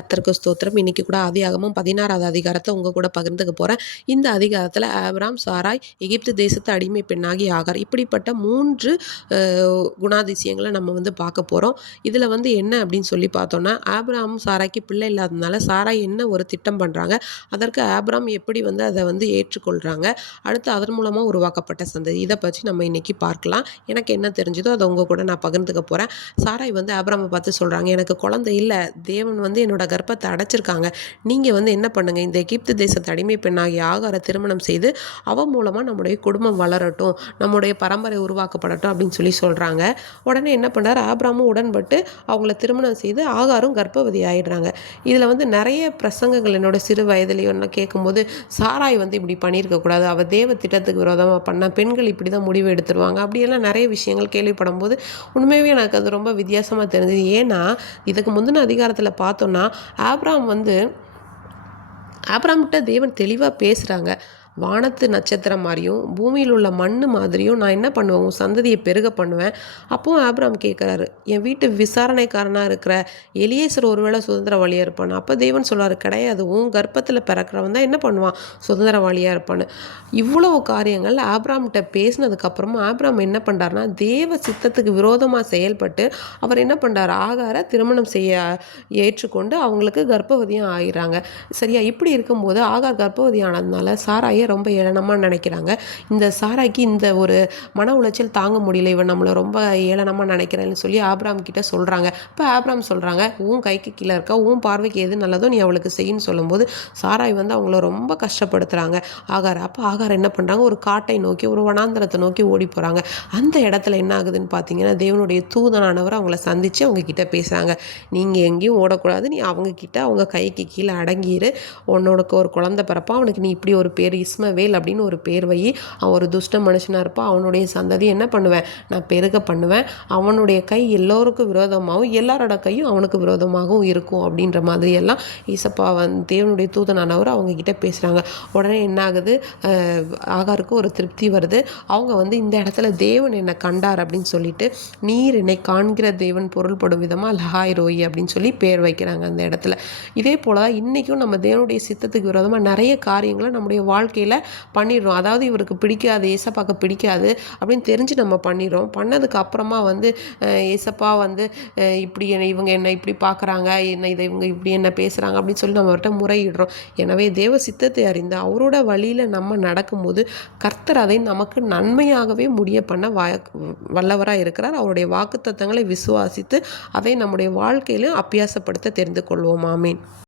கர்த்தருக்கு ஸ்தோத்திரம். இன்னைக்கு கூட ஆதியாகமம் 16வது அதிகாரத்த உங்க கூட பகிர்ந்துக்க போறேன். இந்த அதிகாரத்துல ஆபிராம், சாராய், எகிப்து தேசத்து அடிமை பெண்ணாகிய ஆகார் இப்படிப்பட்ட 3 குணாதிசயங்கள நம்ம பார்க்க போறோம். இதுல என்ன அப்படின்னு சொல்லி பார்த்தோம்னா, ஆபிரகாமும் சாராய்க்கு பிள்ளை இல்லாததுனால சாராய் என்ன ஒரு திட்டம் பண்றாங்க. அதற்கு ஆபிராம் எப்படி அத ஏற்றுக்கொள்றாங்க. அடுத்து அதன் மூலமா உருவாக்கப்பட்ட சந்ததி. இத பற்றி நம்ம இன்னைக்கு பார்க்கலாம். எனக்கு என்ன தெரிஞ்சதோ அத உங்க கூட நான் பகிர்ந்துக்க போறேன். சாராய் ஆபிராம பார்த்து சொல்றாங்க, "எனக்கு குழந்தை இல்ல. தேவன் என்னோட கர்ப்பத்தை அடைச்சிருக்காங்க. நீங்க என்ன பண்ணுங்க, இந்த எகிப்து தேசத்து அடிமை பெண்ணாகிய ஆகார திருமணம் செய்து அவ மூலமா நம்முடைய குடும்பம் வளரட்டும், நம்முடைய பரம்பரை உருவாக்கப்படட்டும் அப்படின்னு சொல்லி சொல்றாங்க. உடனே என்ன பண்றாரு, ஆபிராமும் உடன்பட்டு அவங்கள திருமணம் செய்து ஆகாரும் கர்ப்பவதி ஆயிடுறாங்க. இதுல நிறைய பிரசங்கங்கள் என்னோட சிறு வயதிலேயே கேட்கும்போது, சாராய் இப்படி பண்ணியிருக்க கூடாது, அவ தேவ திட்டத்துக்கு விரோதமா பண்ணா பெண்கள் இப்படிதான் முடிவு எடுத்துருவாங்க அப்படியெல்லாம் நிறைய விஷயங்கள் கேள்விப்படும் போது உண்மையாகவே எனக்கு அது ரொம்ப வித்தியாசமா தெரிஞ்சது. ஏன்னா இதுக்கு முந்தின அதிகாரத்தில் பார்த்தோம்னா ஆபிரகாம்கிட்ட தேவன் தெளிவாக பேசுகிறாங்க. வானத்து நட்சத்திரம் மாதிரியும் பூமியில் உள்ள மண் மாதிரியும் நான் என்ன பண்ணுவேன், உன் சந்ததியை பெருக பண்ணுவேன். அப்போவும் ஆபிரகாம் கேட்குறாரு, என் வீட்டு விசாரணைக்காரனாக இருக்கிற எலியேசர் ஒருவேளை சுதந்திரவாளியாக இருப்பான். அப்போ தேவன் சொல்கிறாரு, கிடையாது, உன் கர்ப்பத்தில் பிறக்கிறவன் தான் என்ன பண்ணுவான், சுதந்திரவாளியாக இருப்பான்னு. இவ்வளவு காரியங்கள் ஆபிரகாம்கிட்ட பேசினதுக்கப்புறமா ஆபிரகாம் என்ன பண்ணுறாருனா, தேவ சித்தத்துக்கு விரோதமாக செயல்பட்டு அவர் என்ன பண்ணுறாரு, ஆகார திருமணம் செய்ய ஏற்றுக்கொண்டு அவங்களுக்கு கர்ப்பவதியும் ஆகிறாங்க. சரியா? இப்படி இருக்கும்போது ஆகார் கர்ப்பவதி ஆனதுனால சாராயை ரொம்ப ஏளனமாக நினைக்கிறாங்க. இந்த சாராய்க்கு இந்த ஒரு மன உளைச்சல் தாங்க முடியல, இவன் நம்மளை ரொம்ப ஏளனமாக நினைக்கிறேன்னு சொல்லி ஆபிரகாம் கிட்ட சொல்கிறாங்க. இப்போ ஆபிரகாம் சொல்கிறாங்க, உன் கைக்கு கீழே இருக்கா, உன் பார்வைக்கு எது நல்லதோ நீ அவளுக்கு செய்யின்னு சொல்லும்போது சாராய் அவங்கள ரொம்ப கஷ்டப்படுத்துகிறாங்க ஆகார். அப்போ ஆகார் என்ன பண்ணுறாங்க, ஒரு காட்டை நோக்கி, ஒரு வனாந்தரத்தை நோக்கி ஓடி போகிறாங்க. அந்த இடத்துல என்ன ஆகுதுன்னு பார்த்தீங்கன்னா, தேவனுடைய தூதனானவர் அவங்கள சந்தித்து அவங்க கிட்ட பேசுகிறாங்க. நீங்கள் எங்கேயும் ஓடக்கூடாது, நீ அவங்க கிட்ட அவங்க கைக்கு கீழே அடங்கிடு, உன்னோடக்கு ஒரு குழந்தை பிறப்பா, அவனுக்கு நீ இப்படி ஒரு பேர் இஸ்மவேல் அப்படின்னு ஒரு பேர் வை, அவன் ஒரு துஷ்ட மனுஷனாக இருப்பான், அவனுடைய சந்ததி என்ன பண்ணுவேன், நான் பெருக பண்ணுவேன், அவனுடைய கை எல்லோருக்கும் விரோதமாகவும் எல்லாரோட கையும் அவனுக்கு விரோதமாகவும் இருக்கும் அப்படின்ற மாதிரி எல்லாம் ஈசப்பா தேவனுடைய தூதனானவர் அவங்க கிட்ட பேசுகிறாங்க. உடனே என்ன ஆகுது, ஆகாருக்கு ஒரு திருப்தி வருது. அவங்க இந்த இடத்துல தேவன் என்னை கண்டார் அப்படின்னு சொல்லிட்டு, நீர் என்னை காண்கிற தேவன் பொருள்படும் விதமாக லஹாய் ரோயி அப்படின்னு சொல்லி பேர் வைக்கிறாங்க அந்த இடத்துல. இதே போல் தான் இன்றைக்கும் நம்ம தேவனுடைய சித்தத்துக்கு விரோதமாக நிறைய காரியங்களை நம்முடைய வாழ்க்கையில் பண்ணிடுறோம். அதாவது இவருக்கு பிடிக்காது, ஏசப்பாக்க பிடிக்காது அப்படின்னு தெரிஞ்சு நம்ம பண்ணிடுறோம். பண்ணதுக்கு அப்புறமா ஏசப்பா இப்படி இவங்க என்ன இப்படி பார்க்குறாங்க, இவங்க இப்படி என்ன பேசுகிறாங்க அப்படின்னு சொல்லி நம்ம அவர்கிட்ட முறையிடுறோம். எனவே தேவ சித்தத்தை அறிந்து அவரோட வழியில் நம்ம நடக்கும்போது கர்த்தர் அதை நமக்கு நன்மையாகவே முடிய பண்ண வல்லவராக இருக்கிறார். அவருடைய வாக்குத்தத்தங்களை விசுவாசித்து அதை நம்முடைய வாழ்க்கையிலும் அபியாசப்படுத்த தெரிந்து கொள்வோம். ஆமீன்.